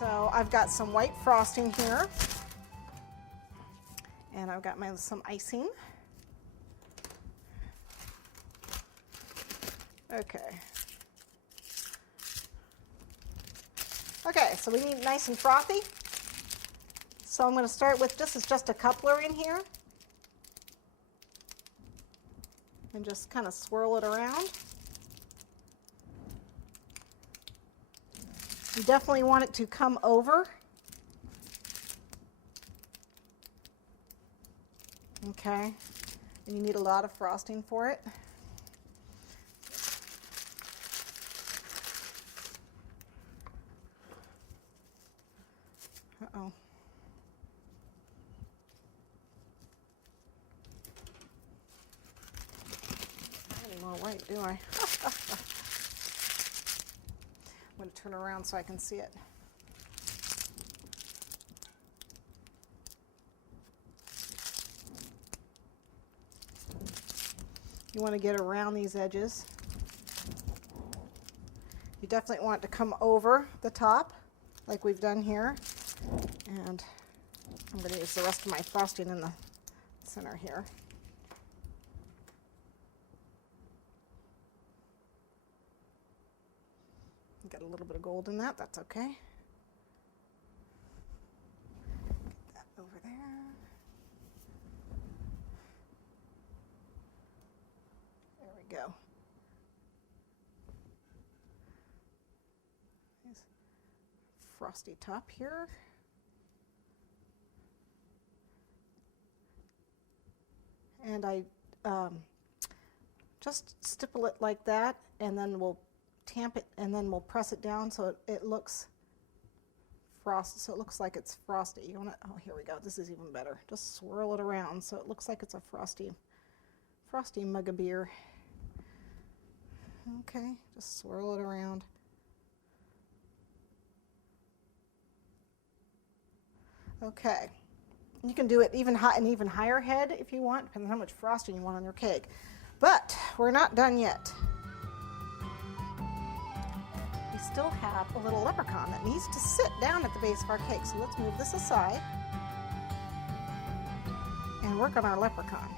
So I've got some white frosting here, and I've got some icing. Okay. Okay, so we need nice and frothy. So I'm going to start with, this is just a coupler in here. And just kind of swirl it around. You definitely want it to come over. Okay, and you need a lot of frosting for it. Uh-oh. I don't know right, do I? I'm going to turn around so I can see it. You want to get around these edges. You definitely want it to come over the top, like we've done here. And I'm going to use the rest of my frosting in the center here. Got a little bit of gold in that, that's okay. Get that over there. There we go. Nice frosty top here. And I just stipple it like that, and then we'll tamp it, and then we'll press it down so it looks frosted, so it looks like it's frosty. You want to, oh, here we go. This is even better. Just swirl it around so it looks like it's a frosty mug of beer. Okay, just swirl it around. Okay, you can do it even an even higher head if you want, depending on how much frosting you want on your cake. But we're not done yet. We still have a little leprechaun that needs to sit down at the base of our cake. So let's move this aside and work on our leprechaun.